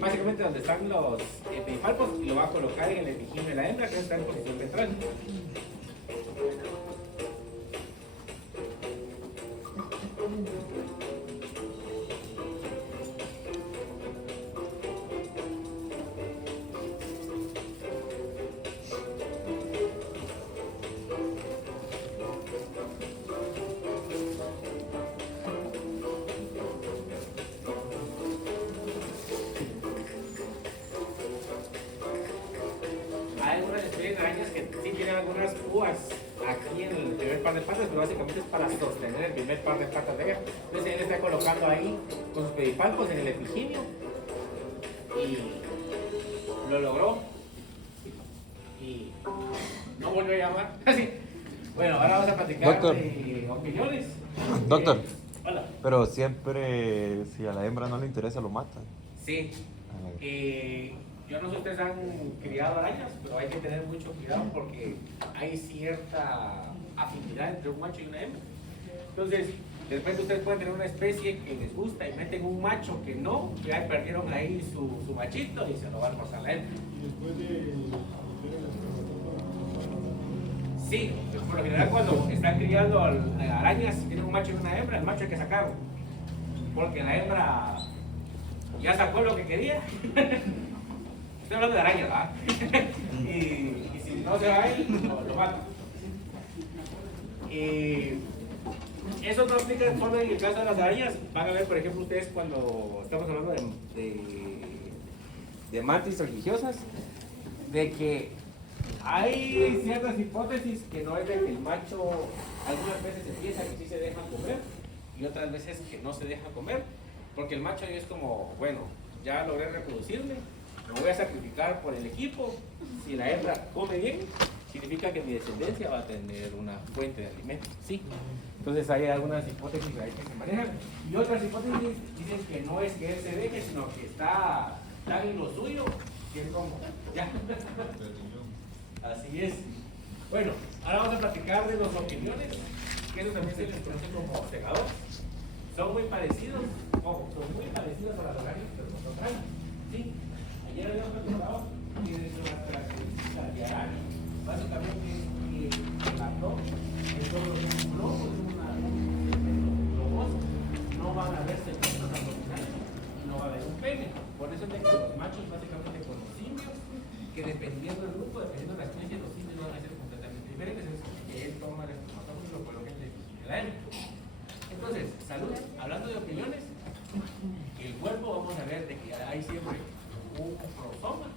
básicamente donde están los pedipalpos, y lo va a colocar en el epigimio de la hembra, que está en posición ventral. Hay algunas especies de arañas que sí tienen algunas púas aquí en el primer par de patas, pero básicamente es para sostener el primer par de patas de ella. Entonces él está colocando ahí con sus pedipalpos en el epigimio y lo logró y no volvió a llamar. Así. Bueno, ahora vamos a platicar Doctor. de opiniones. Doctor. Hola. Pero siempre, si a la hembra no le interesa, lo mata. Sí. Yo no sé si ustedes han criado arañas, pero hay que tener mucho cuidado porque hay cierta afinidad entre un macho y una hembra. Entonces, de repente ustedes pueden tener una especie que les gusta y meten un macho que no, ya perdieron ahí su machito y se lo van a pasar a la hembra. Sí, por lo general cuando están criando arañas, si tienen un macho y una hembra, el macho hay que sacarlo. Porque la hembra ya sacó lo que quería. Estoy hablando de arañas, ¿verdad? y si no se va ahí, lo mata. Eso no aplica solo en el caso de las arañas. Van a ver, por ejemplo, ustedes cuando estamos hablando de mantis religiosas, de que hay ciertas hipótesis que no es de que el macho algunas veces se piensa que sí se deja comer y otras veces que no se deja comer, porque el macho es como, bueno, ya logré reproducirme, me voy a sacrificar por el equipo. Si la hembra come bien, significa que mi descendencia va a tener una fuente de alimento. Sí. Entonces hay algunas hipótesis ahí que se manejan y otras hipótesis dicen que no es que él se deje, sino que está tan en lo suyo que es como, ya. Así es. Bueno, ahora vamos a platicar de las opiniones, que eso también se les conoce como segador. Son muy parecidos, ojo, son muy parecidos a las horarias, pero no son grandes. ¿Sí? Ayer habíamos platicado que dentro de las características de araña, básicamente es que el abdomen es todo lo que es un globo, es una globosa, no van a verse tantos abdominales y no va a haber un pene. Por eso es de que los machos, básicamente con los simios, que dependiendo del grupo, dependiendo de la especie, los simios van a ser completamente diferentes. Es que él toma el espermatozoide y lo coloca en la hembra. Entonces, salud, hablando de opiniones, el cuerpo vamos a ver de que hay siempre un cromosoma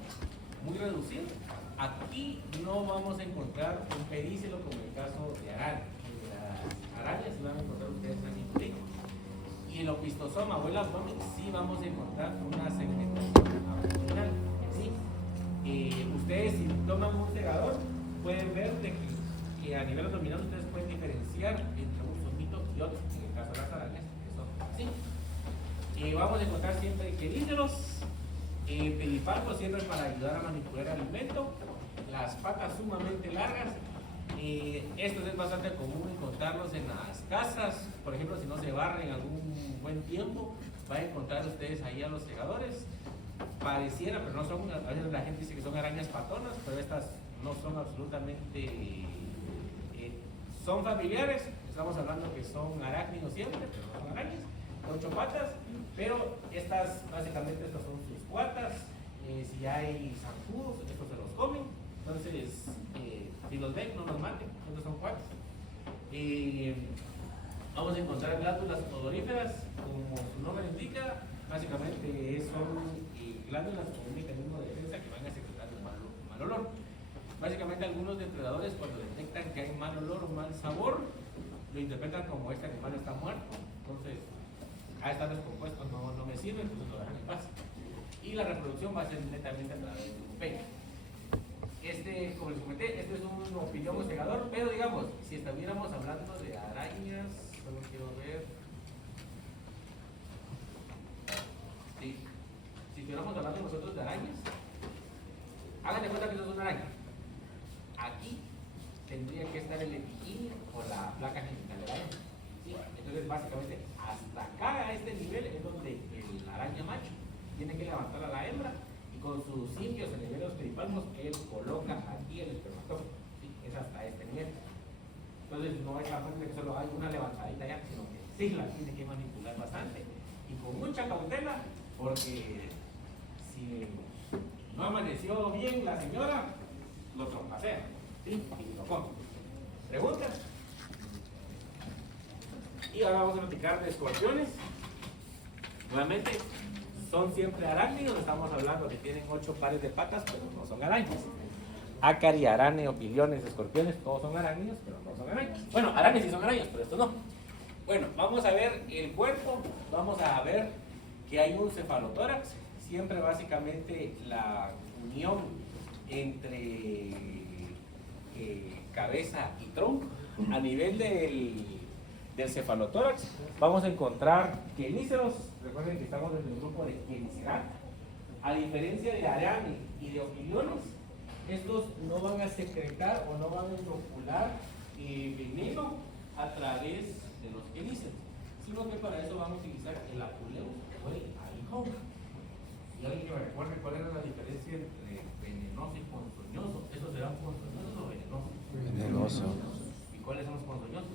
muy reducido. Aquí no vamos a encontrar un pedicelo como en el caso de araña. En las arañas sí van a encontrar ustedes aquí rico. Y el opistosoma o el abdomen sí vamos a encontrar una segmentación abdominal. ¿Sí? Ustedes si toman un segador pueden ver de que a nivel abdominal ustedes pueden diferenciar entre un somito y otro. En el caso de las arañas, eso sí. Vamos a encontrar siempre quelíceros, pedipalpos siempre para ayudar a manipular el alimento, las patas sumamente largas. Esto es bastante común encontrarlos en las casas, por ejemplo, si no se barren algún buen tiempo, van a encontrar ustedes ahí a los segadores. Pareciera, pero no son, a veces la gente dice que son arañas patonas, pero estas no son absolutamente, son familiares, estamos hablando que son arácnidos siempre, pero no son arañas, 8 patas, pero estas, básicamente estas son sus cuatas. Si hay zancudos, estos se los comen, entonces si los ven no los maten, estos son cuatas. Vamos a encontrar glándulas odoríferas, como su nombre indica, básicamente son glándulas con un mecanismo de defensa que van a secretar un mal olor. Básicamente algunos depredadores cuando detectan que hay mal olor o mal sabor, lo interpretan como este animal está muerto, entonces está descompuesto, no me sirve, entonces lo dejan en paz. Y la reproducción va a ser netamente a través de un pene. Como les comenté, este es un opinión segador, pero digamos, si estuviéramos hablando de arañas, solo quiero ver. Sí. Si estuviéramos hablando nosotros de arañas, hagan de cuenta que eso es una araña. Aquí tendría que estar el epigimio o la placa genital de la araña. ¿Sí? Entonces, básicamente, hasta acá a este nivel es donde el araña macho tiene que levantar a la hembra y con sus cimios en el nivel de los pedipalpos, él coloca aquí el espermatozoide. ¿Sí? Es hasta este nivel. Entonces no es la fuente que solo hay una levantadita ya, sino que sí la tiene que manipular bastante y con mucha cautela, porque si no amaneció bien la señora, lo trompasea, ¿sí? Y lo come. ¿Preguntas? Y ahora vamos a platicar de escorpiones. Nuevamente, son siempre arácnidos, estamos hablando que tienen 8 pares de patas, pero no son arañas. Ácari, arane, opiliones, escorpiones, todos son arácnidos, pero no son arañas. Bueno, arañas sí son arañas, pero estos no. Bueno, vamos a ver el cuerpo, vamos a ver que hay un cefalotórax, siempre básicamente la unión entre cabeza y tronco. A nivel del cefalotórax vamos a encontrar quelíceros, recuerden que estamos en el grupo de Quelicerae. A diferencia de arane y de opiliones, estos no van a secretar o no van a inocular veneno a través de los quelíceros, sino que para eso van a utilizar el aculeus o el aguijón. Y alguien que me recuerde cuál era la diferencia entre venenoso y ponzoñoso. ¿Esos serán ponzoñosos o venenosos? Venenoso. ¿Y cuáles son los ponzoñosos?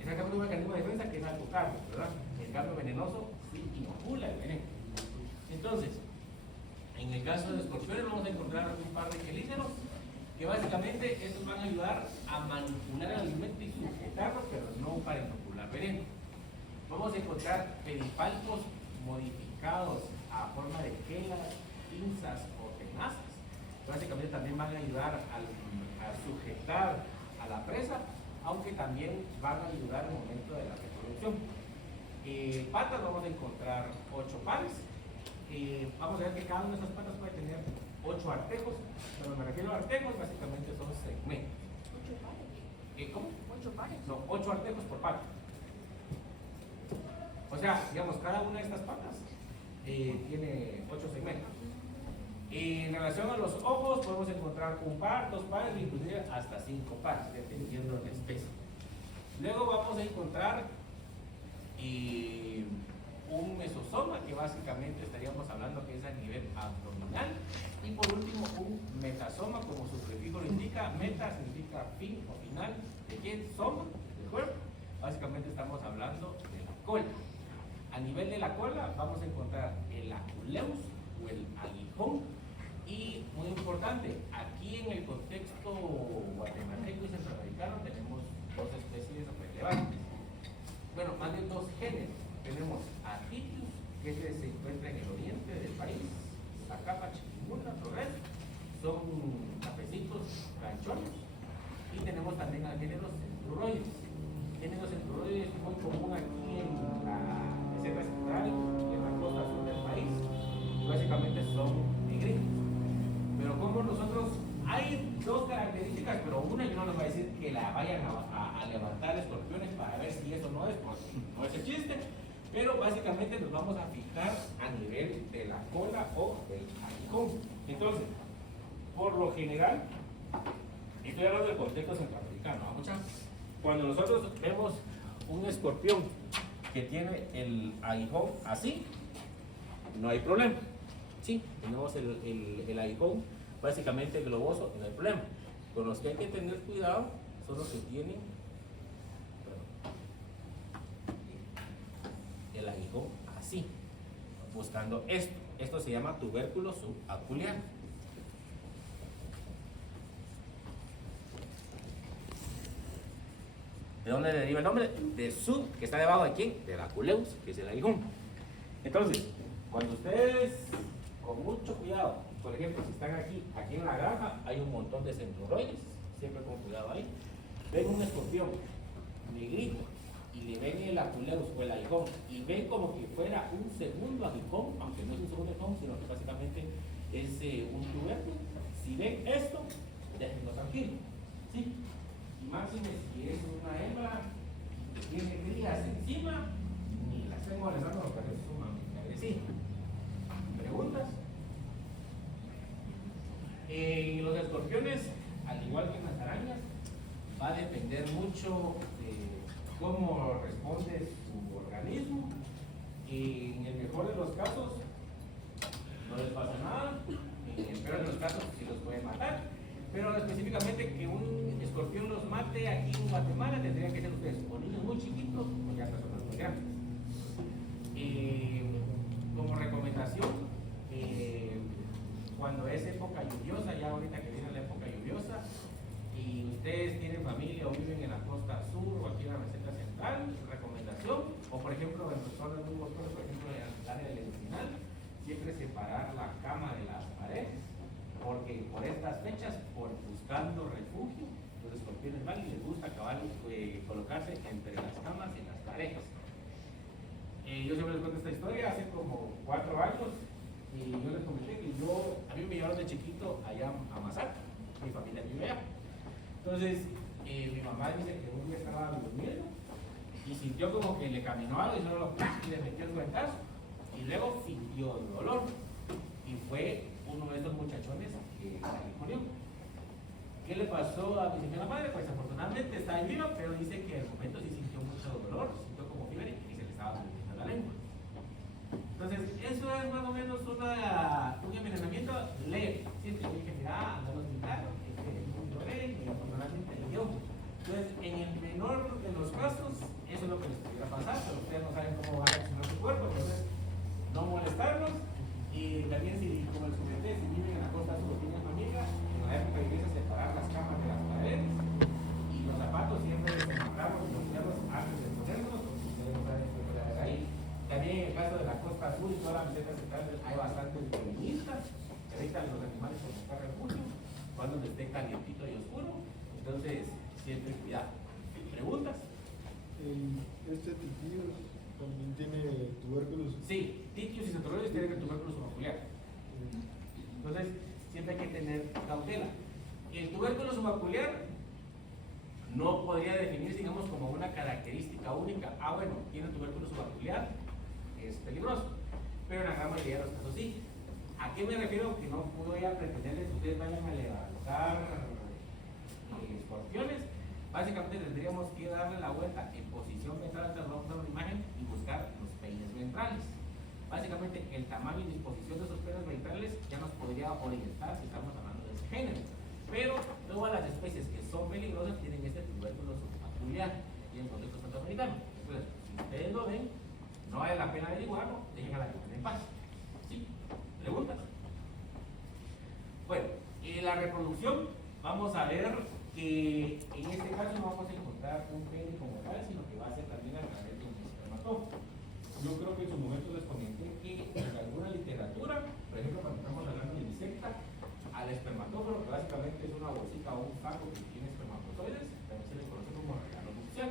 Es acá un mecanismo de defensa que es autocargo, ¿verdad? El cambio venenoso sí inocula el veneno. Entonces, en el caso de escorpiones vamos a encontrar un par de quelíceros que básicamente estos van a ayudar a manipular el alimento y sujetarlo, pero no para inocular veneno. Vamos a encontrar pedipalpos modificados a forma de quelas, pinzas o tenazas. Básicamente también van a ayudar a sujetar a la presa, aunque también van a ayudar en el momento de la reproducción. Patas vamos a encontrar 8 pares. Vamos a ver que cada una de esas patas puede tener 8 artejos. Cuando me refiero a artejos, básicamente son segmentos. ¿8 pares? ¿Cómo? 8 pares. No, 8 artejos por pata. O sea, digamos, cada una de estas patas tiene 8 segmentos. En relación a los ojos, podemos encontrar un par, 2 pares, inclusive hasta 5 pares, dependiendo de la especie. Luego vamos a encontrar un mesosoma, que básicamente estaríamos hablando que es a nivel abdominal. Y por último, un metasoma, como su prefijo lo indica. Meta significa fin o final. ¿De qué? Soma, del cuerpo. Básicamente estamos hablando de la cola. A nivel de la cola vamos a encontrar el aculeus o el aguijón. Y muy importante, aquí en el contexto guatemalteco y centroamericano tenemos 2 especies relevantes. Bueno, más bien 2 géneros. Tenemos Artitius, que se encuentra en el oriente del país, Zacapa, Chiquimula, Torres, son cafecitos ganchones. Y tenemos también al género Centruroides. Género Centruroides es muy común aquí en la meseta central y en la costa sur del país. Y básicamente son negritos. Pero como nosotros, hay 2 características, pero una yo no les voy a decir que la vayan a levantar escorpiones para ver si eso no es, porque no es el chiste, pero básicamente nos vamos a fijar a nivel de la cola o del aguijón. Entonces, por lo general, estoy hablando del contexto centroamericano, ¿no? Cuando nosotros vemos un escorpión que tiene el aguijón así, no hay problema. Sí, tenemos el aguijón básicamente globoso, no hay problema. Con los que hay que tener cuidado son los que tienen el aguijón así, buscando esto. Esto se llama tubérculo subaculeano. ¿De dónde deriva el nombre? De sub, que está debajo de quién? Del aculeus, que es el aguijón. Entonces, cuando ustedes, con mucho cuidado, por ejemplo, si están aquí en la granja, hay un montón de centruroides, siempre con cuidado ahí. Ven un escorpión negrito y le ven el aculeus o el aguijón y ven como que fuera un segundo aguijón, aunque no es un segundo aguijón, sino que básicamente es un tubérculo. Si ven esto, déjenlo tranquilo, ¿sí? Y máximo si es una hembra que tiene crías encima, ni la estén molestando porque es sumamente agresiva. ¿Preguntas? Los escorpiones, al igual que en las arañas, va a depender mucho de cómo responde su organismo. En el mejor lluviosa, ya ahorita que viene la época lluviosa, y ustedes tienen familia o viven en la costa sur o aquí en la meseta central, recomendación, o por ejemplo en zonas muy boscosas, por ejemplo en el área del Encinar, siempre separar la cama de las paredes, porque por estas fechas, por buscando refugio, los escorpiones van y les gusta acabar colocarse entre las camas y las paredes. Yo siempre les cuento esta historia, hace como 4 años, y yo les comenté que a mí me llevaron de chiquito allá a Mazac, mi familia vive allá. Entonces, mi mamá dice que un día estaba durmiendo y sintió como que le caminó algo y solo lo y le metió el cuentazo y luego sintió dolor y fue uno de esos muchachones que murió. ¿Qué le pasó a mi señora madre? Pues afortunadamente está ahí viva, pero dice que al momento sí sintió mucho dolor, sintió como fiebre y se le estaba subiendo la lengua. Entonces, eso es más o menos un envenenamiento leve. Siempre dije, mira, anda al hospital, muy dolor y afortunadamente le dio. Entonces, en el menor de los casos, eso es lo que les pudiera pasar, pero ustedes no saben cómo va a reaccionar su cuerpo, entonces no molestarlos. Y también, si, como les comenté, si viven en la costa sur o tienen familia, en la época de iglesia separar las camas de las paredes y los zapatos siempre desenmarcarlos y limpiarlos antes de ponerlos, porque ustedes no saben qué puede haber ahí. También en el caso de la costa sur y toda la meseta central hay bastantes feministas que evitan los animales por buscar refugio cuando esté calientito y oscuro. Entonces, siempre cuidado. ¿Preguntas? Este titius también tiene tubérculos. Sí, titius y cetorroides tienen el tubérculo subacular. Entonces, siempre hay que tener cautela. El tubérculo subacular no podría definirse, digamos, como una característica única. Bueno, tiene tubérculo subacular, es peligroso, pero en la gran mayoría de los casos sí. ¿A qué me refiero? Que no voy a pretender que ustedes vayan a levantar escorpiones. Básicamente tendríamos que darle la vuelta en posición ventral, vamos a una imagen y buscar los peines ventrales. Básicamente el tamaño y disposición de esos peines ventrales ya nos podría orientar si estamos hablando de ese género. Pero todas las especies que son peligrosas tienen este tubérculo subacular y en contexto centroamericano. Entonces, si ustedes lo ven, no vale la pena averiguarlo, dejen a la gente en paz. ¿Sí? ¿Preguntas? Bueno, la reproducción, vamos a ver que en este caso no vamos a encontrar un pene como tal, sino que va a ser también a través de un espermatógeno. Yo creo que en su momento les comenté que en alguna literatura, por ejemplo cuando estamos hablando de insecta, al espermatógeno, que básicamente es una bolsita o un saco que tiene espermatozoides, también se le conoce como regalo nupcial,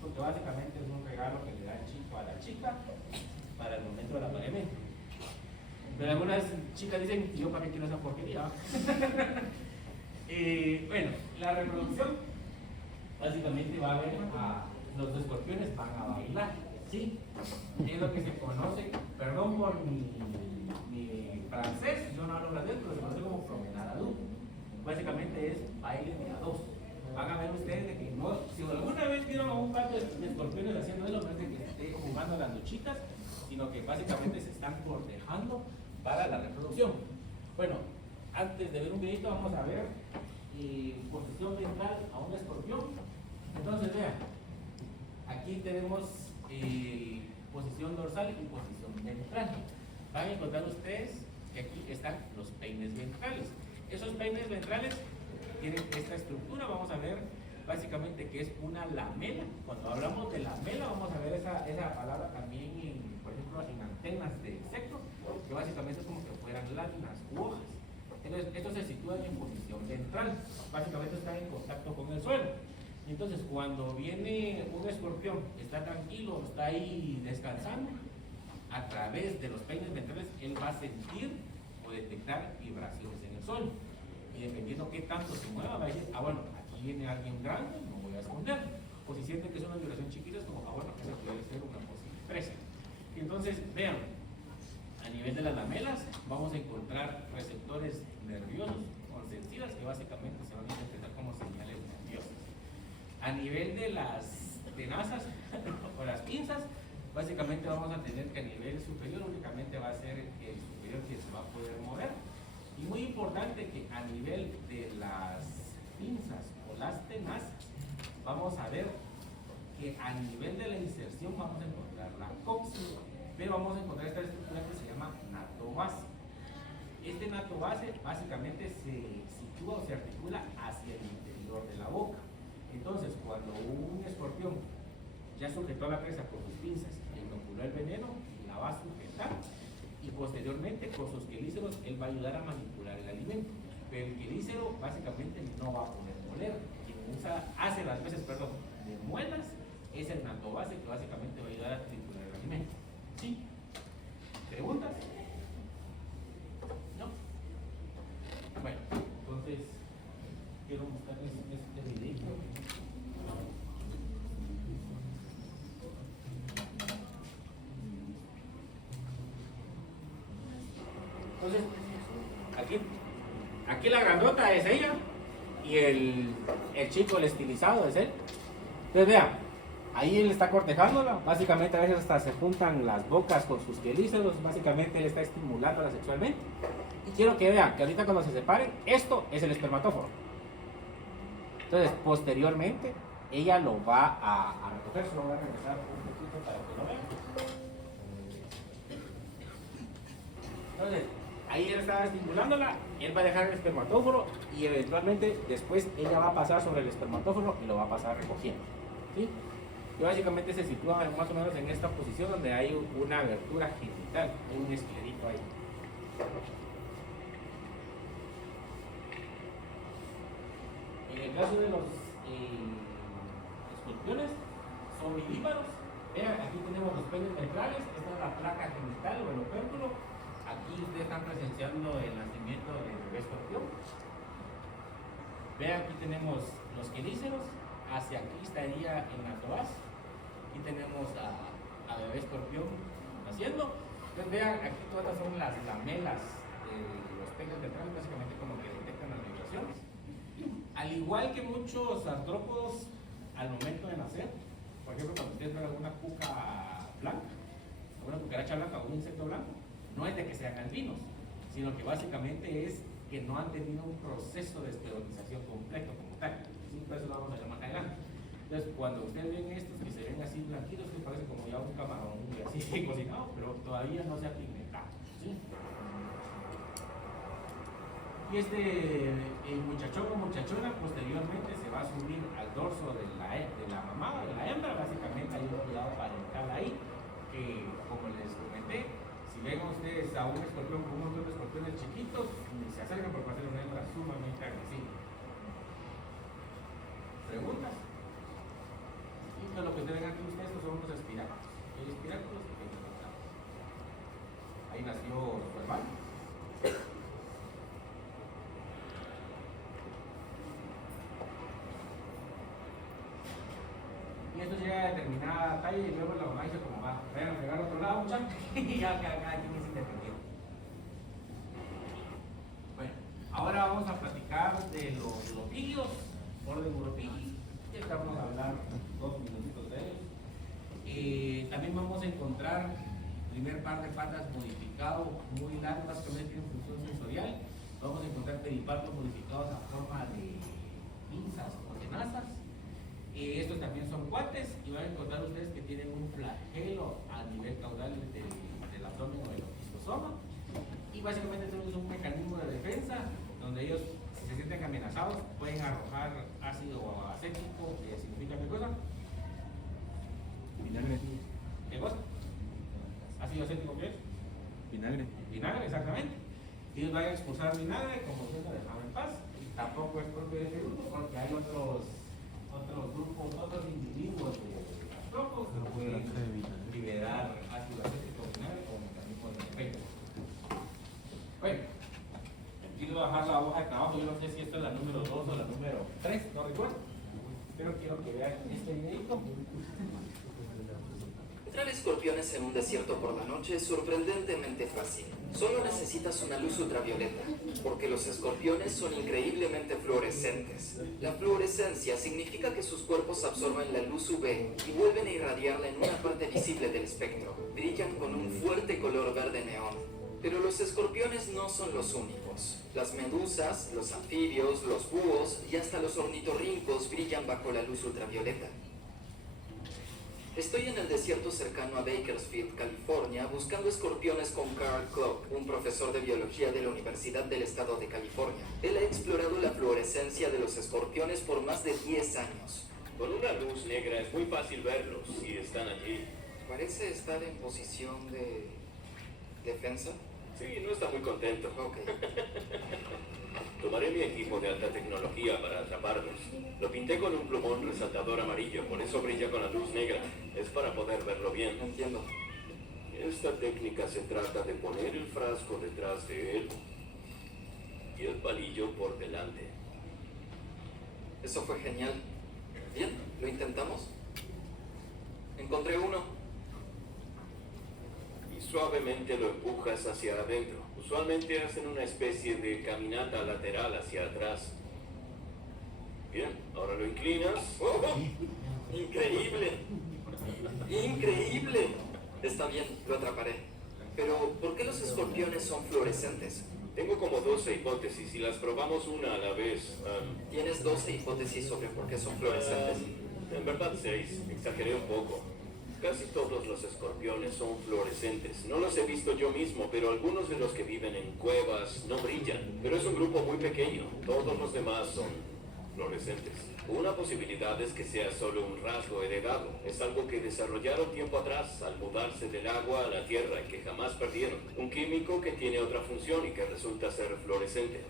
porque básicamente es un regalo que le da el chico a la chica para el momento del apareamiento. Pero algunas chicas dicen, yo para qué quiero esa porquería. Bueno, la reproducción básicamente va a haber los escorpiones van a bailar, ¿sí? Es lo que se conoce, perdón por mi francés, yo no hablo francés, pero se conoce como promenade à deux. Básicamente es baile de a dos. Van a ver ustedes de que no, si alguna vez vieron a un par de escorpiones haciendo eso, no es de que esté jugando a las luchitas, sino que básicamente se están cortejando para la reproducción. Bueno, antes de ver un videito vamos a ver posición ventral a un escorpión. Entonces vean, aquí tenemos posición dorsal y posición ventral. Van a encontrar ustedes que aquí están los peines ventrales. Esos peines ventrales tienen esta estructura, vamos a ver básicamente que es una lamela. Cuando hablamos de lamela vamos a ver esa palabra también por ejemplo en antenas de insectos, que básicamente es como que fueran láminas u hojas. Entonces, estos se sitúan en posición ventral, básicamente están en contacto con el suelo. Y entonces, cuando viene un escorpión, está tranquilo, está ahí descansando, a través de los peines ventrales, él va a sentir o detectar vibraciones en el suelo. Y dependiendo qué tanto se mueva, va a decir, bueno, aquí viene alguien grande, no voy a esconder. O si siente que es una vibración chiquita, es como, bueno, esa puede ser una posible presa. Y entonces, vean, a nivel de las lamelas vamos a encontrar receptores nerviosos o sensibles que básicamente se van a interpretar como señales nerviosas. A nivel de las tenazas o las pinzas, básicamente vamos a tener que a nivel superior únicamente va a ser el superior que se va a poder mover. Y muy importante que a nivel de las pinzas o las tenazas, vamos a ver que a nivel de la inserción vamos a encontrar la coxis, pero vamos a encontrar esta estructura que se llama natobase. este nato base básicamente se sitúa o se articula hacia el interior de la boca. Entonces, cuando un escorpión ya sujetó a la presa con sus pinzas y inoculó el veneno, la va a sujetar y posteriormente con sus quelíceros él va a ayudar a manipular el alimento. Pero el quelícero básicamente no va a poder moler. Quien hace las veces, de muelas es el natobase que básicamente va a ayudar a triturar el alimento. ¿Sí? ¿Preguntas? ¿No? Bueno, entonces quiero mostrarles este video. Entonces, aquí la grandota es ella y el chico, el estilizado, es él. Entonces, vean, ahí él está cortejándola. Básicamente, a veces hasta se juntan las bocas con sus quelíceros. Básicamente, él está estimulándola sexualmente. Y quiero que vean que ahorita, cuando se separen, esto es el espermatóforo. Entonces, posteriormente, ella lo va a recoger. Se lo voy a regresar un poquito para que lo vean. Entonces, ahí él está estimulándola, él va a dejar el espermatóforo y eventualmente después ella va a pasar sobre el espermatóforo y lo va a pasar recogiendo. ¿Sí? Y básicamente se sitúa más o menos en esta posición donde hay una abertura genital, hay un esclerito ahí. En el caso de los escorpiones, son vivíparos. Vean, aquí tenemos los pelos ventrales, esta es la placa genital o el opérculo. Aquí ustedes están presenciando el nacimiento del bebé escorpión. Vean, aquí tenemos los quelíceros, hacia aquí estaría el natobás. Aquí tenemos a bebé escorpión naciendo. Entonces vean, aquí todas son las lamelas de los pelos ventrales, básicamente como que detectan las vibraciones. Al igual que muchos artrópodos, al momento de nacer, por ejemplo, cuando ustedes ven alguna cuca blanca, alguna cucaracha blanca o un insecto blanco, no es de que sean albinos, sino que básicamente es que no han tenido un proceso de esterilización completo como tal. Por eso lo vamos a llamar más adelante. Entonces, cuando ustedes ven estos que se ven así blanquitos, que parecen como ya un camarón así cocinado, pero todavía no se ha pigmentado. ¿Sí? Y este muchachón o muchachona posteriormente se va a subir al dorso de la mamá, de la hembra. Básicamente hay un cuidado parental ahí, que como les comenté, si ven ustedes a un escorpión con un montón de escorpiones chiquitos, ni se acercan porque va a ser una hembra sumamente agresiva. ¿Preguntas? Y lo que ustedes ven aquí ustedes son unos espiráculos. Hay espiráculos que tienen contados. Ahí nació su hermano. Y esto llega a determinada talla y luego la mamá dice como va, vayan a pegar a otro lado, muchachos, y ya cada quien es independiente. Bueno, ahora vamos a platicar de los uropídeos, orden uropigi, y acá vamos a hablar 2 minutitos de ellos. También vamos a encontrar primer par de patas modificado, muy largo, básicamente tiene función sensorial. Vamos a encontrar pedipalpos modificados a forma de pinzas o tenazas. Estos también son cuates y van a encontrar ustedes que tienen un flagelo a nivel caudal del abdomen o del opistosoma. Y básicamente esto es un mecanismo de defensa donde ellos, si se sienten amenazados, pueden arrojar ácido acético, que significa qué cosa. Vinagre. ¿Qué cosa? ¿Ácido acético qué es? Vinagre. Vinagre, exactamente. Ellos van a expulsar vinagre como si lo dejaban en paz. Y tampoco es propio de este grupo porque hay otros grupos, otros individuos de artrópodos que pueden liberar ácido acético vinagre como mecanismo de defensa. Bueno, quiero bajar la hoja de trabajo. Yo no sé si esta es la número 2 o la número 3, no recuerdo. Pero quiero que vean este videito. Encontrar escorpiones en un desierto por la noche es sorprendentemente fácil. Solo necesitas una luz ultravioleta, porque los escorpiones son increíblemente fluorescentes. La fluorescencia significa que sus cuerpos absorben la luz UV y vuelven a irradiarla en una parte visible del espectro. Brillan con un fuerte color verde neón. Pero los escorpiones no son los únicos. Las medusas, los anfibios, los búhos y hasta los ornitorrincos brillan bajo la luz ultravioleta. Estoy en el desierto cercano a Bakersfield, California, buscando escorpiones con Carl Klopp, un profesor de biología de la Universidad del Estado de California. Él ha explorado la fluorescencia de los escorpiones por más de 10 años. Con una luz negra es muy fácil verlos si están allí. Parece estar en posición de defensa. Sí, no está muy contento. Ok. Tomaré mi equipo de alta tecnología para atraparlos. Lo pinté con un plumón resaltador amarillo, por eso brilla con la luz negra. Es para poder verlo bien. Entiendo. Esta técnica se trata de poner el frasco detrás de él y el palillo por delante. Eso fue genial. Bien, ¿lo intentamos? Encontré uno. Y suavemente lo empujas hacia adentro. Usualmente hacen una especie de caminata lateral hacia atrás. Bien, ahora lo inclinas. ¡Oh! ¡Increíble! ¡Increíble! Está bien, lo atraparé. Pero, ¿por qué los escorpiones son fluorescentes? Tengo como 12 hipótesis y las probamos una a la vez. Tienes 12 hipótesis sobre por qué son fluorescentes. En verdad 6, exageré un poco. Casi todos los escorpiones son fluorescentes. No los he visto yo mismo, pero algunos de los que viven en cuevas no brillan. Pero es un grupo muy pequeño. Todos los demás son fluorescentes. Una posibilidad es que sea solo un rasgo heredado. Es algo que desarrollaron tiempo atrás al mudarse del agua a la tierra y que jamás perdieron. Un químico que tiene otra función y que resulta ser fluorescente.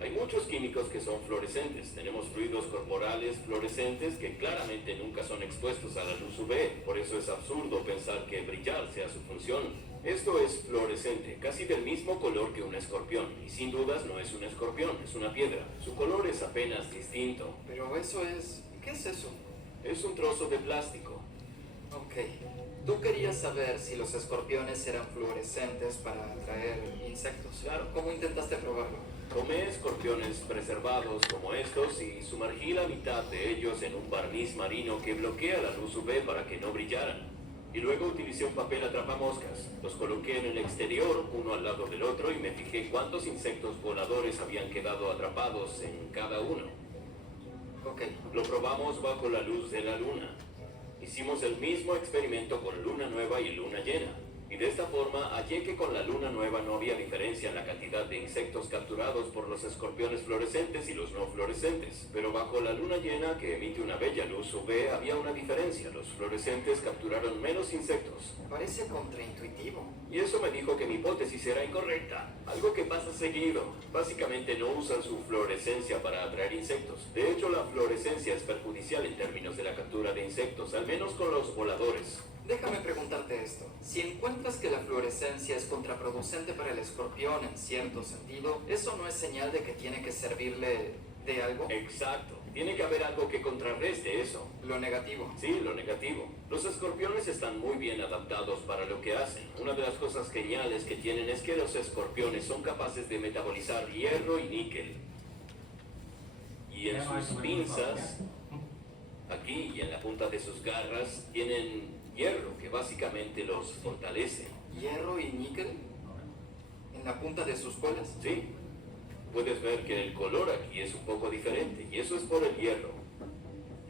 Hay muchos químicos que son fluorescentes. Tenemos fluidos corporales fluorescentes que claramente nunca son expuestos a la luz UV. Por eso es absurdo pensar que brillar sea su función. Esto es fluorescente, casi del mismo color que un escorpión. Y sin dudas no es un escorpión, es una piedra. Su color es apenas distinto. Pero eso es... ¿Qué es eso? Es un trozo de plástico. Ok. Tú querías saber si los escorpiones eran fluorescentes para atraer insectos. Claro. ¿Cómo intentaste probarlo? Tomé escorpiones preservados como estos y sumergí la mitad de ellos en un barniz marino que bloquea la luz UV para que no brillaran. Y luego utilicé un papel atrapamoscas. Los coloqué en el exterior, uno al lado del otro, y me fijé cuántos insectos voladores habían quedado atrapados en cada uno. Ok. Lo probamos bajo la luz de la luna. Hicimos el mismo experimento con luna nueva y luna llena. Y de esta forma hallé que con la luna nueva no había diferencia en la cantidad de insectos capturados por los escorpiones fluorescentes y los no fluorescentes. Pero bajo la luna llena, que emite una bella luz UV, había una diferencia. Los fluorescentes capturaron menos insectos. Parece contraintuitivo. Y eso me dijo que mi hipótesis era incorrecta. Algo que pasa seguido. Básicamente no usan su fluorescencia para atraer insectos. De hecho, la fluorescencia es perjudicial en términos de la captura de insectos, al menos con los voladores. Déjame preguntarte esto. Si encuentras que la fluorescencia es contraproducente para el escorpión en cierto sentido, ¿eso no es señal de que tiene que servirle de algo? Exacto. Tiene que haber algo que contrarreste eso. Lo negativo. Sí, lo negativo. Los escorpiones están muy bien adaptados para lo que hacen. Una de las cosas geniales que tienen es que los escorpiones son capaces de metabolizar hierro y níquel. Y en sus pinzas, aquí y en la punta de sus garras, tienen hierro que básicamente los fortalece. ¿Hierro y níquel? ¿En la punta de sus colas? Sí. Puedes ver que el color aquí es un poco diferente y eso es por el hierro.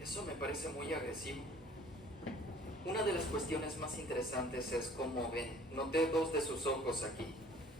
Eso me parece muy agresivo. Una de las cuestiones más interesantes es cómo ven. Noté 2 de sus ojos aquí.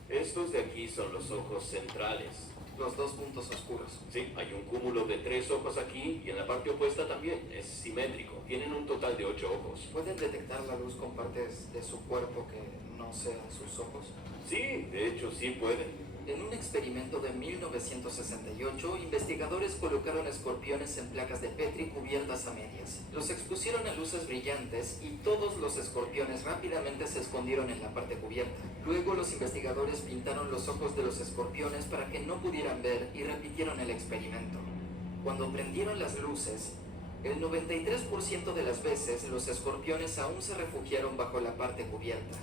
Estos de aquí son los ojos centrales. Los 2 puntos oscuros. Sí, hay un cúmulo de 3 ojos aquí y en la parte opuesta también. Es simétrico. Tienen un total de 8 ojos. ¿Pueden detectar la luz con partes de su cuerpo que no sean sus ojos? Sí, de hecho sí pueden. En un experimento de 1968, investigadores colocaron escorpiones en placas de Petri cubiertas a medias. Los expusieron a luces brillantes y todos los escorpiones rápidamente se escondieron en la parte cubierta. Luego los investigadores pintaron los ojos de los escorpiones para que no pudieran ver y repitieron el experimento. Cuando prendieron las luces, el 93% de las veces los escorpiones aún se refugiaron bajo la parte cubierta.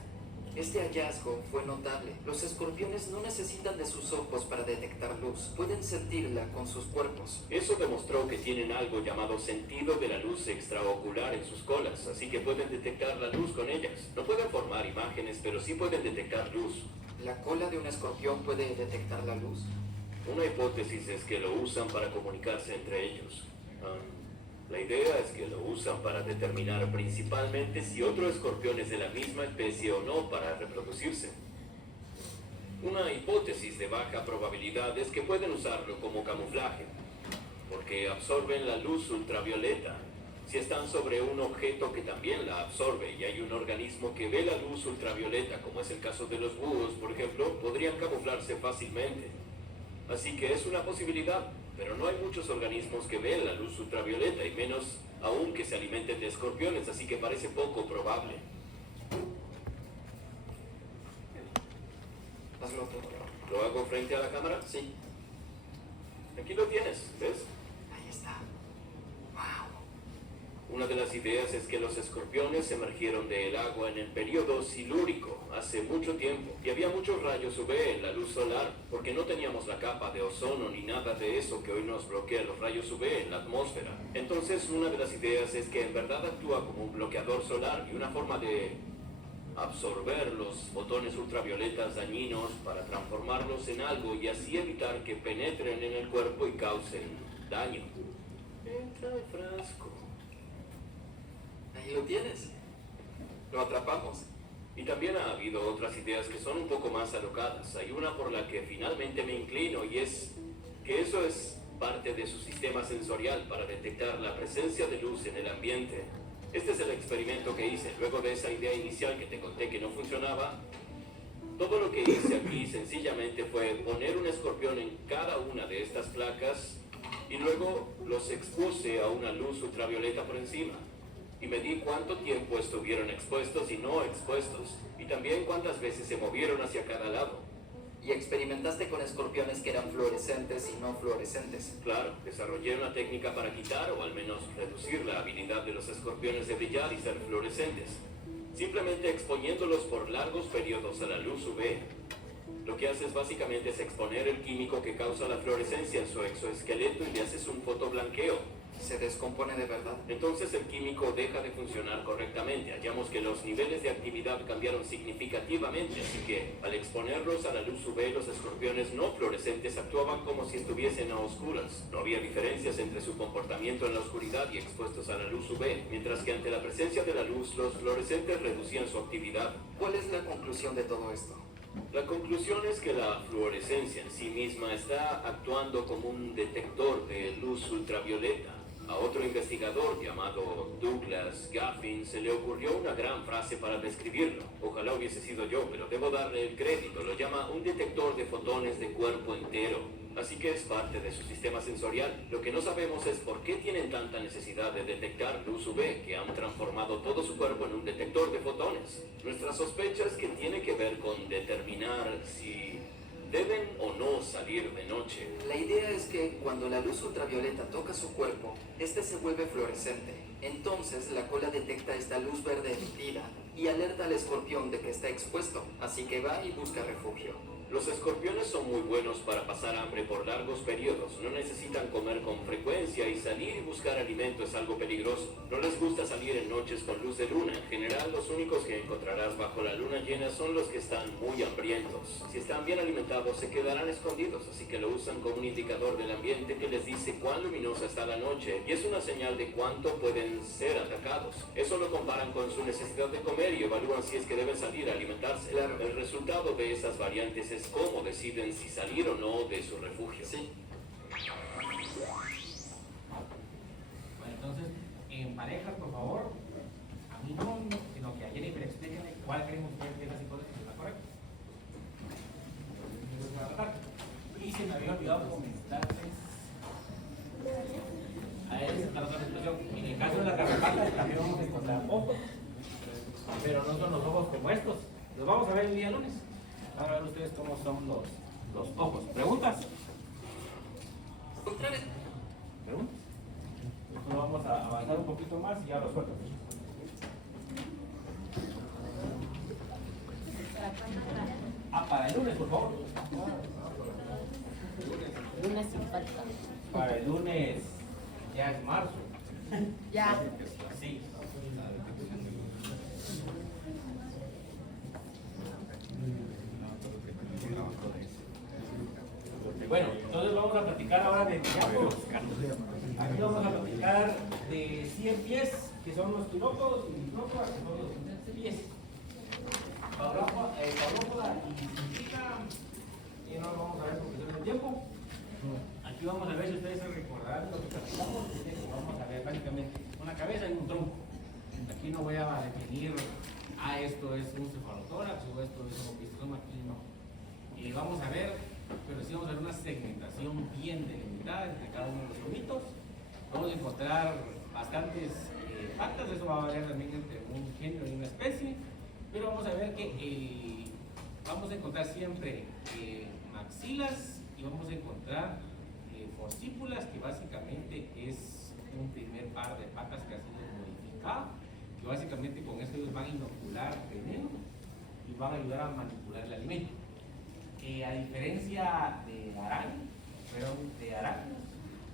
Este hallazgo fue notable. Los escorpiones no necesitan de sus ojos para detectar luz. Pueden sentirla con sus cuerpos. Eso demostró que tienen algo llamado sentido de la luz extraocular en sus colas, así que pueden detectar la luz con ellas. No pueden formar imágenes, pero sí pueden detectar luz. ¿La cola de un escorpión puede detectar la luz? Una hipótesis es que lo usan para comunicarse entre ellos. La idea es que lo usan para determinar principalmente si otro escorpión es de la misma especie o no para reproducirse. Una hipótesis de baja probabilidad es que pueden usarlo como camuflaje, porque absorben la luz ultravioleta. Si están sobre un objeto que también la absorbe y hay un organismo que ve la luz ultravioleta, como es el caso de los búhos, por ejemplo, podrían camuflarse fácilmente. Así que es una posibilidad, pero no hay muchos organismos que ven la luz ultravioleta y menos aún que se alimenten de escorpiones, así que parece poco probable. Hazlo tú. ¿Lo hago frente a la cámara? Sí. Aquí lo tienes, ¿ves? Ahí está. Wow. Una de las ideas es que los escorpiones emergieron del agua en el período silúrico, hace mucho tiempo, y había muchos rayos UV en la luz solar, porque no teníamos la capa de ozono ni nada de eso que hoy nos bloquea los rayos UV en la atmósfera. Entonces, una de las ideas es que en verdad actúa como un bloqueador solar y una forma de absorber los fotones ultravioletas dañinos para transformarlos en algo y así evitar que penetren en el cuerpo y causen daño. Entra el frasco. Ahí lo tienes. Lo atrapamos. Y también ha habido otras ideas que son un poco más alocadas. Hay una por la que finalmente me inclino y es que eso es parte de su sistema sensorial para detectar la presencia de luz en el ambiente. Este es el experimento que hice. Luego de esa idea inicial que te conté que no funcionaba, todo lo que hice aquí sencillamente fue poner un escorpión en cada una de estas placas y luego los expuse a una luz ultravioleta por encima. Y medí cuánto tiempo estuvieron expuestos y no expuestos, y también cuántas veces se movieron hacia cada lado. Y experimentaste con escorpiones que eran fluorescentes y no fluorescentes. Claro, desarrollé una técnica para quitar o al menos reducir la habilidad de los escorpiones de brillar y ser fluorescentes, simplemente exponiéndolos por largos periodos a la luz UV. Lo que haces básicamente es exponer el químico que causa la fluorescencia en su exoesqueleto y le haces un fotoblanqueo. Se descompone de verdad. Entonces el químico deja de funcionar correctamente. Hallamos que los niveles de actividad cambiaron significativamente, así que al exponerlos a la luz UV, los escorpiones no fluorescentes actuaban como si estuviesen a oscuras. No había diferencias entre su comportamiento en la oscuridad y expuestos a la luz UV, mientras que ante la presencia de la luz, los fluorescentes reducían su actividad. ¿Cuál es la conclusión de todo esto? La conclusión es que la fluorescencia en sí misma está actuando como un detector de luz ultravioleta. A otro investigador llamado Douglas Gaffin se le ocurrió una gran frase para describirlo. Ojalá hubiese sido yo, pero debo darle el crédito. Lo llama un detector de fotones de cuerpo entero. Así que es parte de su sistema sensorial. Lo que no sabemos es por qué tienen tanta necesidad de detectar luz UV, que han transformado todo su cuerpo en un detector de fotones. Nuestra sospecha es que tiene que ver con determinar si deben o no salir de noche. La idea es que cuando la luz ultravioleta toca su cuerpo, este se vuelve fluorescente. Entonces la cola detecta esta luz verde emitida y alerta al escorpión de que está expuesto, así que va y busca refugio. Los escorpiones son muy buenos para pasar hambre por largos periodos. No necesitan comer con frecuencia y salir y buscar alimento es algo peligroso. No les gusta salir en noches con luz de luna. En general, los únicos que encontrarás bajo la luna llena son los que están muy hambrientos. Si están bien alimentados, se quedarán escondidos, así que lo usan como un indicador del ambiente que les dice cuán luminosa está la noche y es una señal de cuánto pueden ser atacados. Eso lo comparan con su necesidad de comer y evalúan si es que deben salir a alimentarse. Claro. El resultado de esas variantes es cómo deciden si salir o no de su refugio. Sí. Bueno, entonces, en parejas, por favor, a mí no, sino que a Jennifer explíquenme cuál creen ustedes que es la hipótesis que es la correcta. Y se me había olvidado comentarles. A él está la otra situación. En el caso de la garrapata también vamos a encontrar ojos, pero no son los ojos como estos. Los vamos a ver el día lunes. Van a ver ustedes cómo son los ojos. ¿Preguntas? Otra vez. ¿Preguntas? Entonces vamos a avanzar un poquito más y ya lo suelto. Para el lunes, por favor. Lunes sin falta. Para el lunes ya es marzo. Ya. Sí. Bueno, entonces vamos a platicar ahora de diablos. Aquí vamos a platicar de 100 pies, que son los quilópodos, y diprópodas, que son los pies. Paurópoda y cintica, y no lo vamos a ver porque no hay tiempo. Aquí vamos a ver si ustedes se recordarán lo que platicamos, que vamos a ver básicamente una cabeza y un tronco. Aquí no voy a definir, esto es un cefalotórax o esto es un opistoma, aquí no. Y vamos a ver, pero sí vamos a ver una segmentación bien delimitada entre cada uno de los lobitos. Vamos a encontrar bastantes patas, eso va a variar también entre un género y una especie, pero vamos a ver que vamos a encontrar siempre maxilas y vamos a encontrar forcípulas, que básicamente es un primer par de patas que ha sido modificado, que básicamente con esto ellos van a inocular veneno y van a ayudar a manipular el alimento. A diferencia de arácnidos,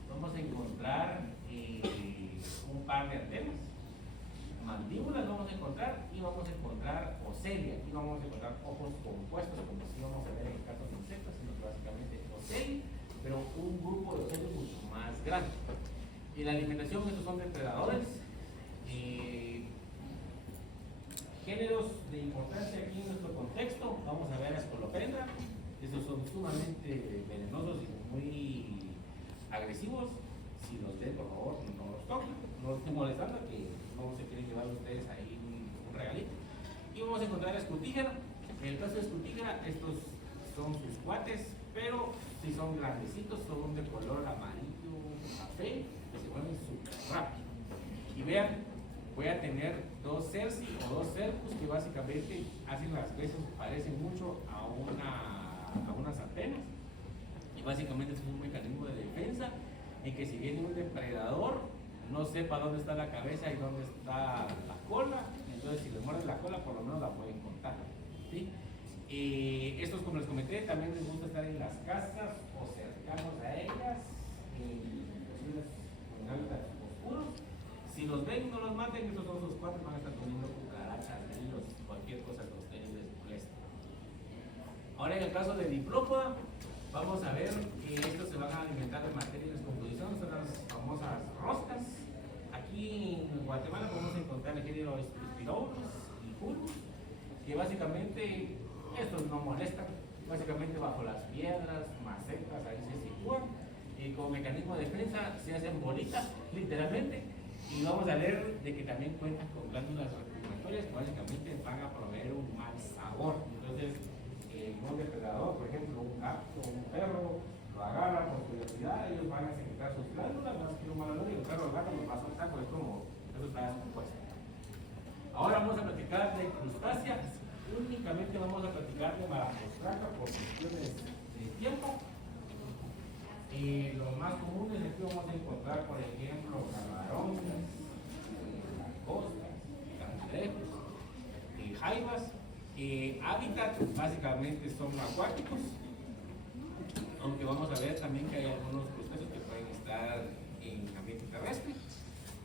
vamos a encontrar un par de antenas, mandíbulas vamos a encontrar, y vamos a encontrar ocelia. Aquí no vamos a encontrar ojos compuestos, como si vamos a ver en el caso de insectos, sino que básicamente ocelia, pero un grupo de ocelios mucho más grande. En la alimentación, estos son depredadores. Géneros de importancia aquí en nuestro contexto, vamos a ver a Scolopendra. Estos son sumamente venenosos y muy agresivos. Si los ven, por favor, no los toquen, no estén molestando, que no se quieren llevar ustedes ahí un regalito. Y vamos a encontrar a Scutigera. En el caso de Scutigera, estos son sus cuates, pero si son grandecitos, son de color amarillo café, que se mueven súper rápido. Y vean, voy a tener dos cerci o dos cercus que básicamente hacen las veces, parecen mucho a unas antenas. Y básicamente es un mecanismo de defensa en que si viene un depredador, no sepa dónde está la cabeza y dónde está la cola, entonces si le muerde la cola, por lo menos la pueden contar, ¿sí? Estos, como les comenté, también les gusta estar en las casas o cercanos a ellas, en hábitats oscuros. Si los ven y no los maten, estos son sus cuates, van a estar comiendo cucarachas, grillos, cualquier cosa que a ustedes les moleste. Ahora, en el caso de Diplopoda, vamos a ver que estos se van a alimentar de materia de descomposición, son las famosas roscas. Aquí en Guatemala podemos encontrar el género Spirobolus y Pulus, que básicamente estos no molestan, básicamente bajo las piedras, macetas, ahí se sitúan, y como mecanismo de defensa se hacen bolitas, literalmente, y vamos a ver de que también cuentan con glándulas respiratorias que básicamente van a proveer un mal sabor. Entonces, un depredador, por ejemplo, un gato, un perro, lo agarra con curiosidad, ellos van a secretar sus glándulas, van a sentir un mal olor y el perro o el gato los va a soltar, pues como eso está descompuesto. Ahora vamos a platicar de crustáceas. Únicamente vamos a platicar de Malacostraca por cuestiones de tiempo. Los más comunes aquí vamos a encontrar, por ejemplo, camarones, langostas, cangrejos, jaivas. Hábitat básicamente son acuáticos, aunque vamos a ver también que hay algunos crustáceos que pueden estar en ambiente terrestre.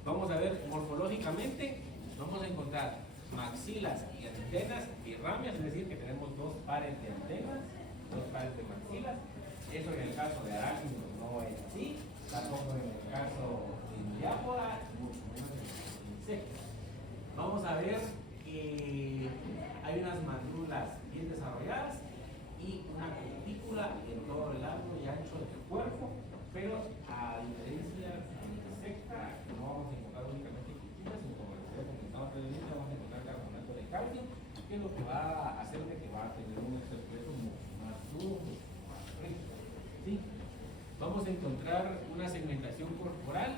Vamos a ver morfológicamente, vamos a encontrar maxilas y antenas y ramias, es decir, que tenemos dos pares de antenas, dos pares de maxilas. Eso en el caso de arácnidos no es así, tampoco en el caso de Diápoda, mucho menos en los insectos. Vamos a ver que hay unas mandíbulas bien desarrolladas y una cutícula en todo el largo y ancho del cuerpo, pero a diferencia de insecta, no vamos a encontrar únicamente cutilas, sino como les había comentado previamente, vamos a encontrar carbonato de calcio, que es lo que va a hacer de que va a tener un exoesqueleto mucho más duro, mucho más rico. ¿Sí? Vamos a encontrar una segmentación corporal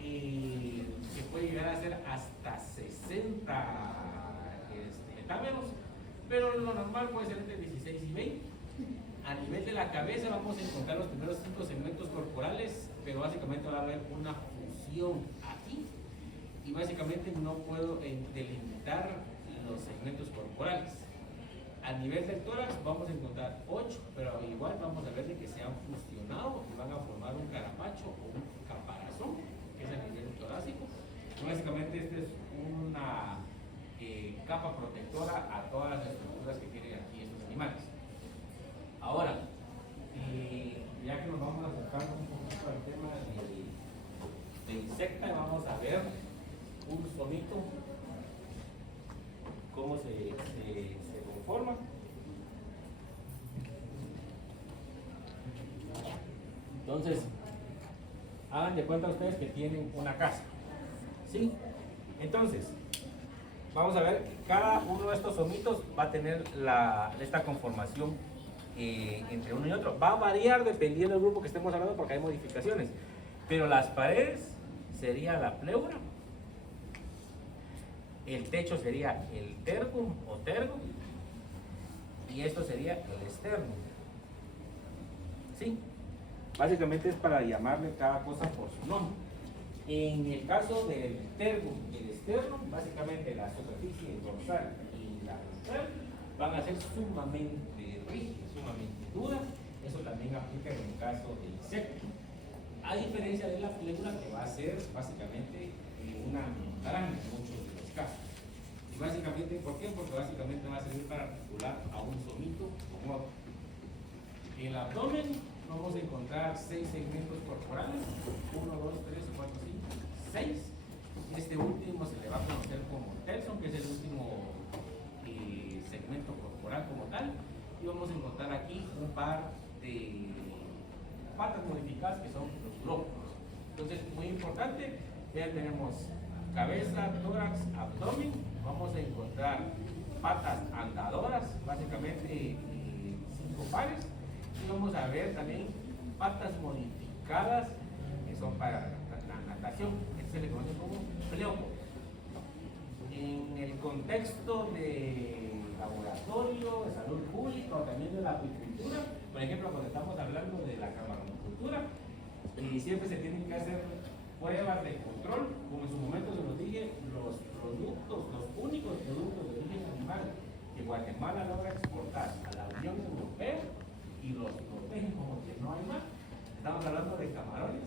que puede llegar a ser hasta 60 metámeros, pero lo normal puede ser entre 16 y 20. A nivel de la cabeza vamos a encontrar los primeros 5 segmentos corporales, pero básicamente va a haber una fusión aquí y básicamente no puedo delimitar los segmentos corporales. A nivel del tórax vamos a encontrar 8, pero igual vamos a ver de que se han fusionado y van a formar un carapacho o un caparazón, que es a nivel torácico. Básicamente esta es una capa protectora a todas las estructuras que tienen aquí estos animales. Ahora, ya que nos vamos a acercar un poquito al tema de Entonces, hagan de cuenta ustedes que tienen una casa, ¿sí? Entonces, vamos a ver, cada uno de estos somitos va a tener esta conformación entre uno y otro. Va a variar dependiendo del grupo que estemos hablando porque hay modificaciones. Pero las paredes sería la pleura, el techo sería el tergum o tergum y esto sería el esternum. ¿Sí? Básicamente es para llamarle cada cosa por su nombre. En el caso del tergum y el esternum, básicamente la superficie dorsal y la ventral van a ser sumamente rígidas, sumamente duras. Eso también aplica en el caso del insecto. A diferencia de la pleura, que va a ser básicamente una membrana en muchos de los casos. Y básicamente, ¿por qué? Porque básicamente va a servir para articular a un somito con otro. En el abdomen vamos a encontrar 6 segmentos corporales, 1, 2, 3, 4, 5, 6. Este último se le va a conocer como telson, que es el último segmento corporal como tal. Y vamos a encontrar aquí un par de patas modificadas que son los lóbulos. Entonces, muy importante, ya tenemos cabeza, tórax, abdomen. Vamos a encontrar patas andadoras, básicamente 5 pares. Y vamos a ver también patas modificadas que son para la natación. Este se le conoce como pleopo. En el contexto de laboratorio, de salud pública o también de la apicultura, por ejemplo, cuando estamos hablando de la camaracultura, siempre se tienen que hacer pruebas de control, como en su momento se los dije, los productos, los únicos productos de origen animal que Guatemala logra exportar a la Unión Europea y los protegen como que no hay más. Estamos hablando de camarones,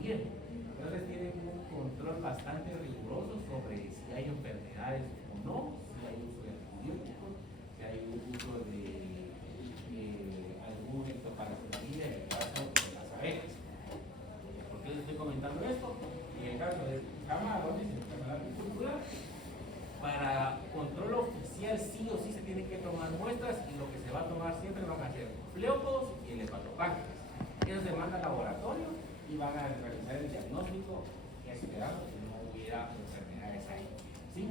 bien, entonces tienen un control bastante riguroso sobre si hay enfermedades o no, si hay uso de antibióticos, si hay uso de algún ectoparasitaria en el caso de las abejas. ¿Por qué les estoy comentando esto? En el caso de camarones, en el caso de la agricultura, para control oficial sí o sí se tienen que tomar muestras y lo que se va a tomar siempre van a ser pleopos y el hepatopáncreas. Eso se manda al laboratorio y van a realizar el diagnóstico esperando que no hubiera enfermedades ahí. ¿Sí?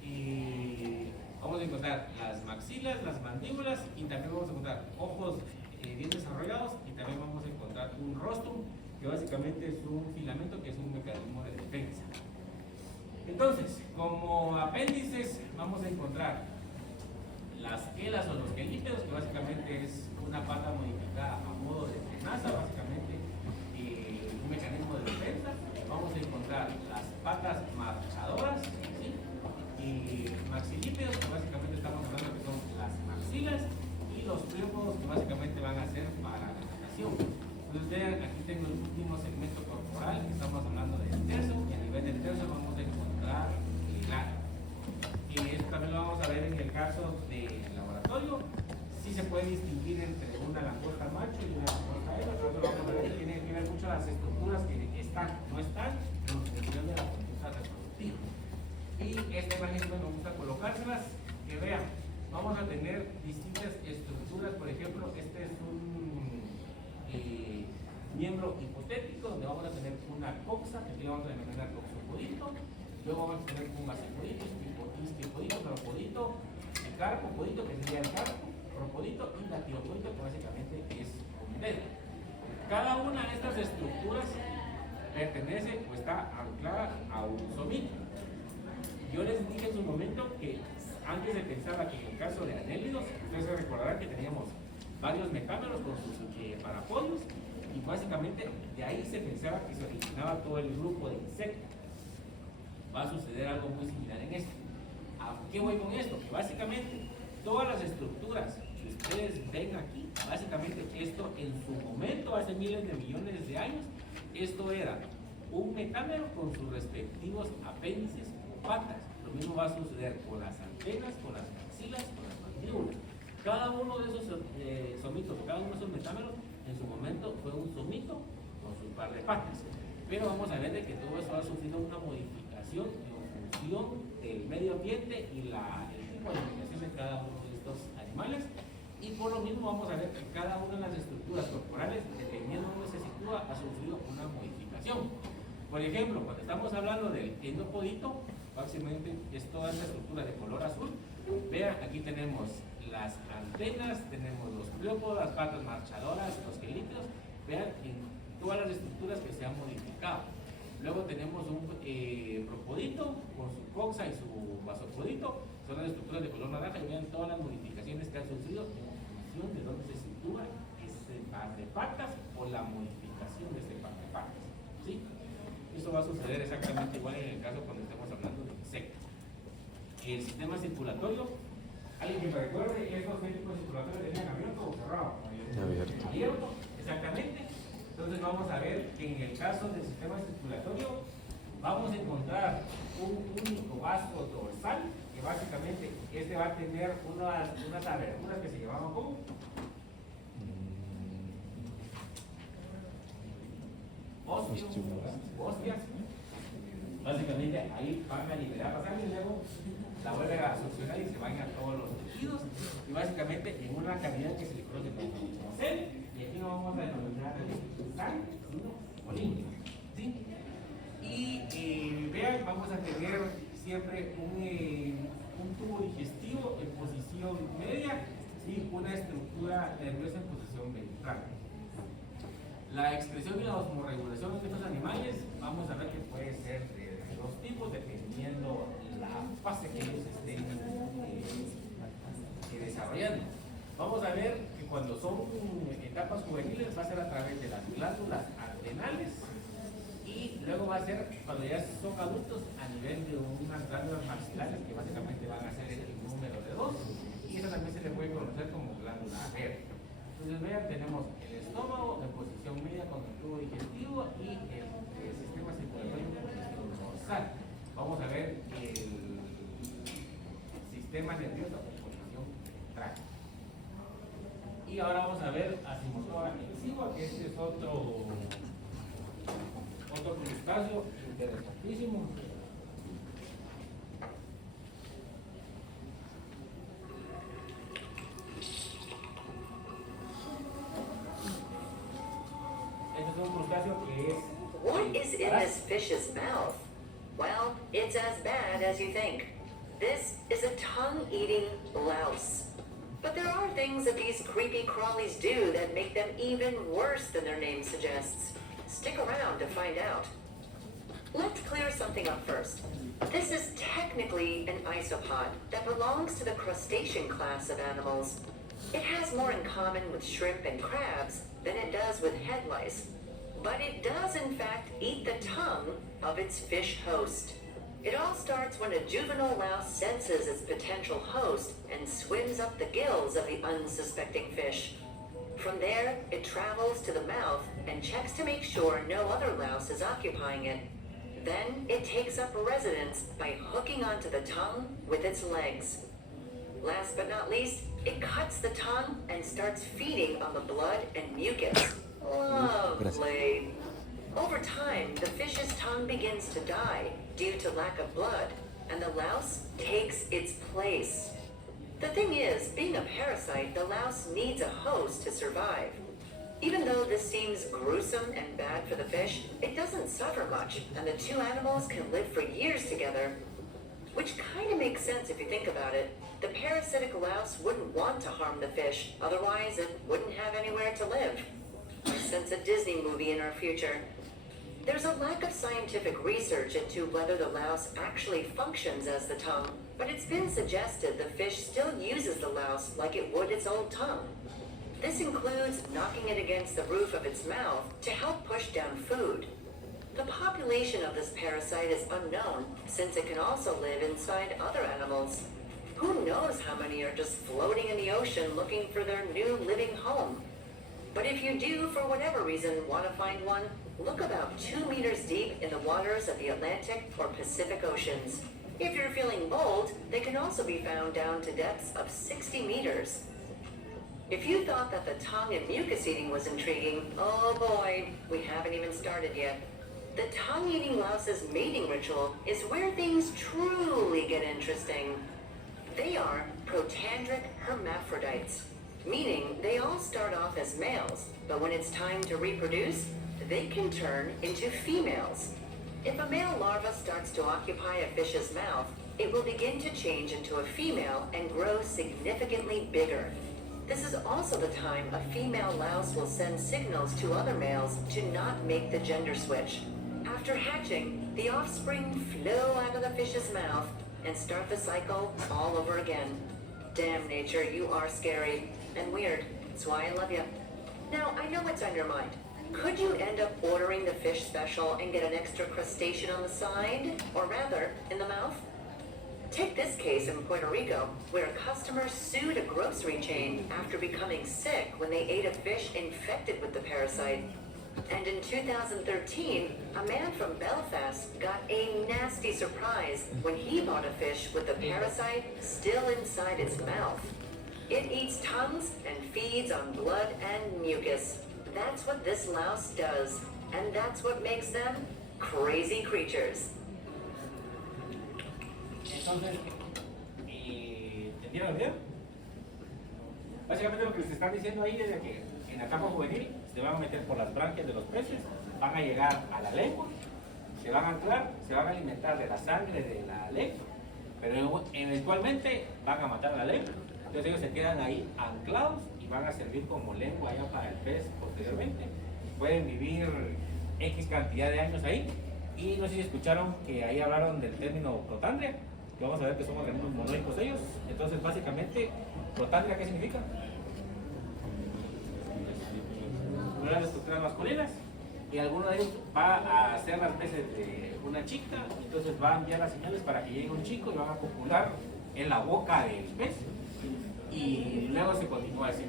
Y vamos a encontrar las maxilas, las mandíbulas y también vamos a encontrar ojos bien desarrollados y también vamos a encontrar un rostrum que básicamente es un filamento que es un mecanismo de defensa. Entonces, como apéndices vamos a encontrar las quelas o los quelípedos, que básicamente es una pata modificada a modo de tenaza, básicamente un mecanismo de defensa. Vamos a encontrar las patas marchadoras, ¿sí? Y maxilípedos, que básicamente estamos hablando que son las maxilas, y los pleópodos, que básicamente van a ser para la natación. Entonces vean, aquí tengo el último segmento corporal, que estamos hablando del tercio, y a nivel del tercio vamos a encontrar el ano. Y esto también lo vamos a ver en el caso del laboratorio. Sí se puede distinguir entre una langosta macho y una langosta hembra, pero lo vamos a ver que tiene que ver mucho las estructuras que están, no están en función de la conducta reproductiva. Y esta imagen me gusta colocárselas, que vean, vamos a tener distintas estructuras. Por ejemplo, este es un miembro hipotético donde vamos a tener una coxa, que aquí vamos a denominar coxopodito, luego vamos a tener un masepodito, isquiopodito, cropodito, el carpopodito, que sería el carpo, propodito, y dactilopodito, que básicamente es un dedo. Cada una de estas estructuras pertenece o está anclada a un somito. Yo les dije en su momento que antes se pensaba que en el caso de anélidos, ustedes se recordarán que teníamos varios mecámeros con sus parapodios, y básicamente de ahí se pensaba que se originaba todo el grupo de insectos. Va a suceder algo muy similar en esto. ¿A qué voy con esto? Que básicamente todas las estructuras que ustedes ven aquí, básicamente esto en su momento, hace miles de millones de años, esto era un mecámero con sus respectivos apéndices o patas. Lo mismo va a suceder con las antenas, con las maxilas, con las mandíbulas. Cada uno de esos somitos, cada uno de esos metámeros, en su momento fue un somito con su par de patas. Pero vamos a ver de que todo eso ha sufrido una modificación en función del medio ambiente y el tipo de alimentación de cada uno de estos animales. Y por lo mismo vamos a ver que cada una de las estructuras corporales, dependiendo de dónde se sitúa, ha sufrido una modificación. Por ejemplo, cuando estamos hablando del endopodito, básicamente es toda esta estructura de color azul. Vean, aquí tenemos las antenas, tenemos los cleópodos, las patas marchadoras, los quelídeos. Vean en todas las estructuras que se han modificado. Luego tenemos un propodito con su coxa y su vasopodito, son las estructuras de color naranja, y vean todas las modificaciones que han sufrido en función de dónde se sitúa ese par de patas o la modificación de ese par de patas. ¿Sí? Eso va a suceder exactamente igual en el caso cuando estemos hablando de insectos. El sistema circulatorio, alguien que me recuerde, estos tipos circulatorios tenían abierto o cerrado. Abierto, exactamente. Entonces vamos a ver que en el caso del sistema circulatorio vamos a encontrar un único vaso dorsal, que básicamente este va a tener unas aberturas que se llamaban como hostias. Básicamente ahí van a liberar la sangre y luego la vuelven a succionar y se van a todos los tejidos, y básicamente en una cavidad que se le conoce como seno, y aquí lo vamos a denominar sangre, sino líquido. ¿Sí? Y vean, vamos a tener siempre un tubo digestivo en posición media y una estructura nerviosa en posición ventral. La expresión y la osmorregulación de estos animales, vamos a ver que puede ser de dos tipos dependiendo la fase que ellos estén desarrollando. Vamos a ver que cuando son etapas juveniles va a ser a través de las glándulas adrenales, y luego va a ser cuando ya son adultos a nivel de unas glándulas maxilares que básicamente van a ser el número de 2, y eso también se le puede conocer como glándula verde. Entonces vean, tenemos el estómago en posición media con el tubo digestivo y el sistema circulatorio en posición dorsal. Vamos a ver el sistema nervioso en posición ventral. Y ahora vamos a ver a Simozoa exigua, que este es otro crustáceo interesantísimo. What is in this fish's mouth? Well, it's as bad as you think. This is a tongue-eating louse. But there are things that these creepy crawlies do that make them even worse than their name suggests. Stick around to find out. Let's clear something up first. This is technically an isopod that belongs to the crustacean class of animals. It has more in common with shrimp and crabs than it does with head lice. But it does in fact eat the tongue of its fish host. It all starts when a juvenile louse senses its potential host and swims up the gills of the unsuspecting fish. From there, it travels to the mouth and checks to make sure no other louse is occupying it. Then it takes up residence by hooking onto the tongue with its legs. Last but not least, it cuts the tongue and starts feeding on the blood and mucus. Lovely. Over time, the fish's tongue begins to die due to lack of blood, and the louse takes its place. The thing is, being a parasite, the louse needs a host to survive. Even though this seems gruesome and bad for the fish, it doesn't suffer much, and the two animals can live for years together. Which kind of makes sense if you think about it. The parasitic louse wouldn't want to harm the fish, otherwise it wouldn't have anywhere to live. I sense a Disney movie in our future. There's a lack of scientific research into whether the louse actually functions as the tongue, but it's been suggested the fish still uses the louse like it would its old tongue. This includes knocking it against the roof of its mouth to help push down food. The population of this parasite is unknown, since it can also live inside other animals. Who knows how many are just floating in the ocean looking for their new living home? But if you do, for whatever reason, want to find one, look about 2 meters deep in the waters of the Atlantic or Pacific Oceans. If you're feeling bold, they can also be found down to depths of 60 meters. If you thought that the tongue and mucus eating was intriguing, oh boy, we haven't even started yet. The tongue-eating louse's mating ritual is where things truly get interesting. They are protandric hermaphrodites. meaning they all start off as males, but when it's time to reproduce, they can turn into females. If a male larva starts to occupy a fish's mouth, it will begin to change into a female and grow significantly bigger. This is also the time a female louse will send signals to other males to not make the gender switch. After hatching, the offspring flow out of the fish's mouth and start the cycle all over again. Damn nature, you are scary and weird. That's why I love you. Now, I know what's on your mind. Could you end up ordering the fish special and get an extra crustacean on the side? Or rather, in the mouth? Take this case in Puerto Rico, where a customer sued a grocery chain after becoming sick when they ate a fish infected with the parasite. And in 2013, a man from Belfast got a nasty surprise when he bought a fish with the parasite still inside its mouth. It eats tongues and feeds on blood and mucus. That's what this louse does, and that's what makes them crazy creatures. Entonces, ¿entendieron el video? Básicamente lo que les están diciendo ahí es de que en la etapa juvenil se van a meter por las branquias de los peces, van a llegar a la lengua, se van a anclar, se van a alimentar de la sangre de la lengua, pero eventualmente van a matar a la lengua. Entonces ellos se quedan ahí anclados y van a servir como lengua ya para el pez posteriormente. Pueden vivir X cantidad de años ahí. Y no sé si escucharon que ahí hablaron del término protandria, que vamos a ver que son organismos monoicos ellos. Entonces básicamente, protandria, ¿qué significa? Unas estructuras masculinas. Y alguno de ellos va a hacer las veces de una chica, entonces va a enviar las señales para que llegue un chico y van a copular en la boca del pez. Y luego se continúa así.